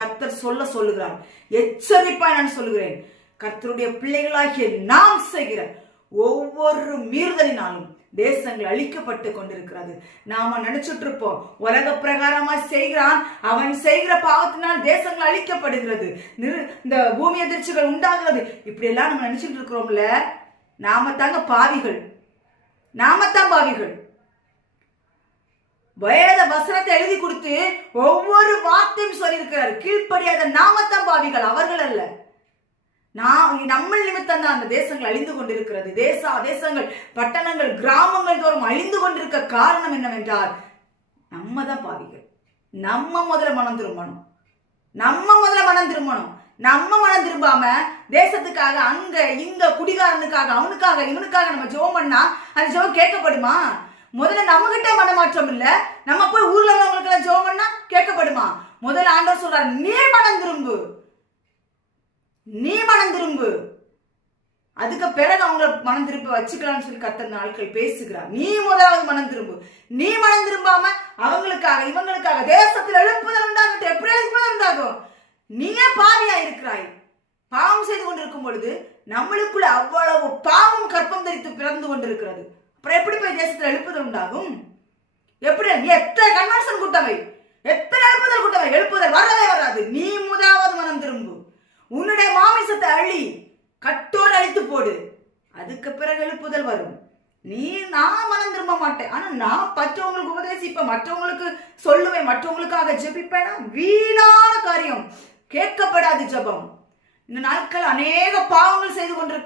கர்த்தர் சொல்லுகிறார். எச்சரிப்பாய் நான் சொல்லுகிறேன், கர்த்தருடைய பிள்ளைகளாகிய நாம் செய்கிற ஒவ்வொரு மீறுதலினாலும் தேசங்கள் அழிக்கப்பட்டு கொண்டிருக்கிறது. நாம நினைச்சிட்டு இருப்போம் உலக பிரகாரமா செய்கிறான், அவன் செய்கிற பாவத்தினால் தேசங்கள் அழிக்கப்படுகிறது, இந்த பூமி அதிர்ச்சிகள் உண்டாகிறது, இப்படி எல்லாம் நம்ம நினைச்சிட்டு இருக்கிறோம்ல. நாம தாங்க பாவிகள், நாமத்தான் பாவிகள். வேத வசனத்தை எழுதி கொடுத்து ஒவ்வொரு வார்த்தையும் சொல்லியிருக்கிறார். கீழ்ப்படியாத நாமத்தான் பாவிகள், அவர்கள் அல்ல. நம்ம நிமித்தம் தான் அந்த தேசங்கள் அழிந்து கொண்டிருக்கிறது. தேசங்கள், பட்டணங்கள், கிராமங்கள் தோறும் அழிந்து கொண்டிருக்க காரணம் என்னவென்றால் நம்ம தான் பாவிகள். நம்ம முதல்ல மனம் திரும்பணும். நம்ம மனம் திரும்பாம தேசத்துக்காக அங்க இங்க குடிகாரனுக்காக அவனுக்காக இவனுக்காக நம்ம ஜெபம் பண்ணா அந்த ஜெபம் கேட்கப்படுமா? முதல்ல நம்ம கிட்ட மனமாற்றம் இல்ல, நம்ம போய் ஊர்ல உள்ளவங்களுக்கு எல்லாம் ஜெபம் பண்ணா கேட்கப்படுமா? முதல்ல ஆண்டவர் சொல்றார், நீ மனம் திரும்பு, அதுக்கு பிறகு அவங்க மனம் திரும்ப வச்சுக்கலாம்னு சொல்லி கர்த்தர் நாட்கள் பேசுகிறார். நீ முதலாவது மனம் திரும்பு. நீ மனம் திரும்பாம அவங்களுக்காக இவங்களுக்காக தேசத்தில் எழுப்புதல் உண்டாகட்டும். எப்படி எழுப்புதல் உண்டாகும்? நீயே பாவியா இருக்கிறாய். பாவம் செய்து கொண்டிருக்கும் பொழுது நம்மளுக்குள்ள அவ்வளவு பாவம் கற்பம் தரித்து பிறந்து கொண்டிருக்கிறது. அப்புறம் எப்படி போய் தேசத்தில் எழுப்புதல் உண்டாகும்? எப்படி? எத்தனை கன்வென்ஷன் கூட்டவை, எத்தனை எழுப்புதல் கூட்டவை, எழுப்புதல் வரவே வராது. நீ முதலாவது மனம் திரும்பு. உன்னுடைய மாமிசத்தை அழி, கட்டோடு அழித்து போடு, அதுக்கு பிறகு எழுப்புதல் வரும். நான் மனம் திரும்ப மாட்டேன், ஆனா நான் மற்றவங்களுக்கு உபதேசிப்பேன், மற்றவங்களுக்கு சொல்லுவேன், மற்றவங்களுக்காக ஜெபிப்பேன். வீணான காரியம், கேட்கப்படாது ஜெபம். இந்த நாட்கள் அநேக பாவங்கள் செய்து கொண்டிருக்க